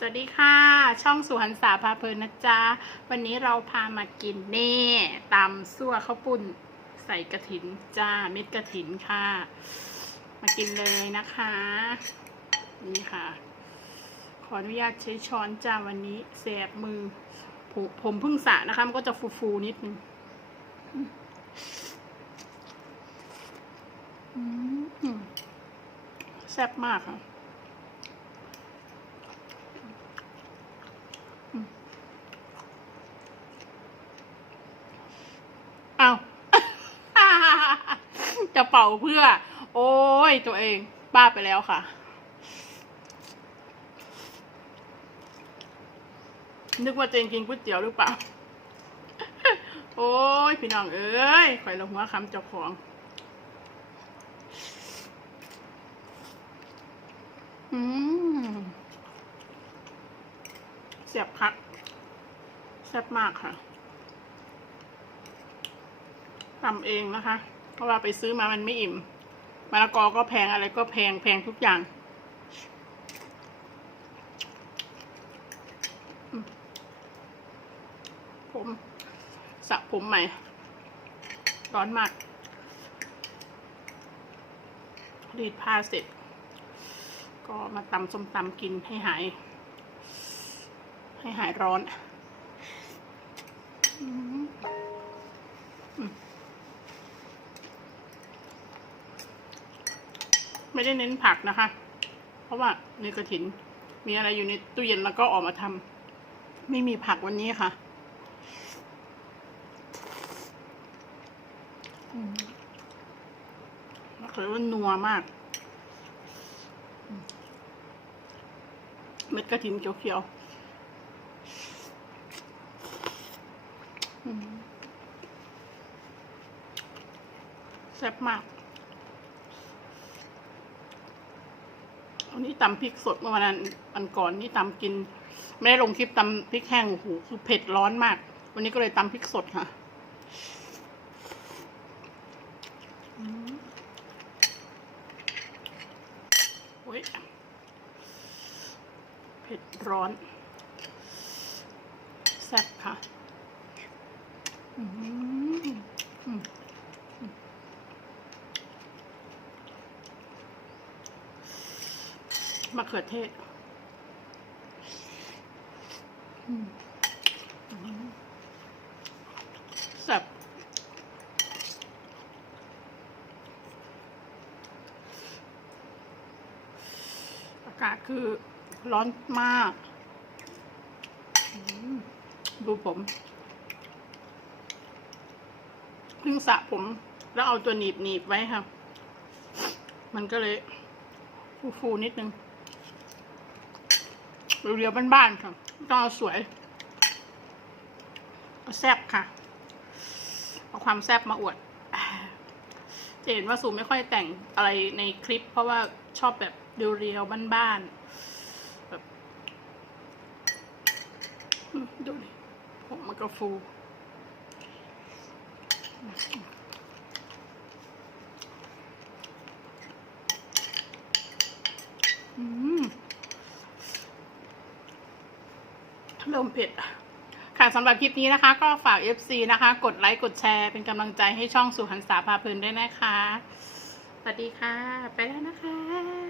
สวัสดีค่ะ ช่องสุหันษาพาเพลินนะจ๊ะ วันนี้เราพามากินเน่ตำซั่วข้าวปุ้นใส่กระถินจ้าเม็ดกระถินค่ะ มากินเลยนะคะ นี่ค่ะ ขออนุญาตใช้ช้อนจ้าวันนี้แสบมือ ผมผมเพิ่งสระนะคะ มันก็จะฟูๆนิดนึงแซ่บมากค่ะ เอา จะเป่าเพื่อ โอ้ยตัวเองบ้าไปแล้วค่ะ นึกว่าเจนกินก๋วยเตี๋ยวหรือเปล่า โอ้ยพี่น้องเอ้ยข่อยละหัวคำเจ้าของอืมแซ่บคักแซ่บมากค่ะทำเองนะคะ เพราะว่าไปซื้อมามันไม่อิ่มมะละกอก็แพงอะไรก็แพงแพงทุกอย่างผมสระผมใหม่ ร้อนมากรีดผ้าเสร็จ ก็มาตำส้มตำกินให้หาย ให้หายร้อน อืม ไม่ได้เน้นผักนะคะ เพราะว่าในกระถิน มีอะไรอยู่ในตู้เย็นแล้วก็ออกมาทำไม่มีผักวันนี้ค่ะอืมมะเขือว่านัวมาก เม็ดกระถินเขียวๆแซ่บมาก อันนี้ตำพริกสดเมื่อวันนั้นอันก่อนนี่ตำกิน ไม่ได้ลงคลิปตำพริกแห้งโอ้โหคือเผ็ดร้อนมาก วันนี้ก็เลยตำพริกสดค่ะอืมโอ้ยเผ็ดร้อนแซ่บค่ะ อืมอืม มะเขือเทศแซ่บอากาศคือร้อนมาก ดูผมเพิ่งสระผม แล้วเอาตัวหนีบหนีบไว้ค่ะ มันก็เลยฟูๆนิดนึง เรียวบ้านๆค่ะต้องเอาสวยเอาแซบค่ะเอาความแซบมาอวดจะเห็นว่าสูไม่ค่อยแต่งอะไรในคลิป เพราะว่าชอบแบบเรียวๆบ้านๆแบบดูดิผมมันก็ฟู อืม เริ่มเผ็ดค่ะสำหรับคลิปนี้นะคะ ก็ฝาก FC นะคะ กดไลค์ กดแชร์ เป็นกำลังใจให้ช่องสุหันษาพาเพลินด้วยนะคะ สวัสดีค่ะ ไปแล้วนะคะ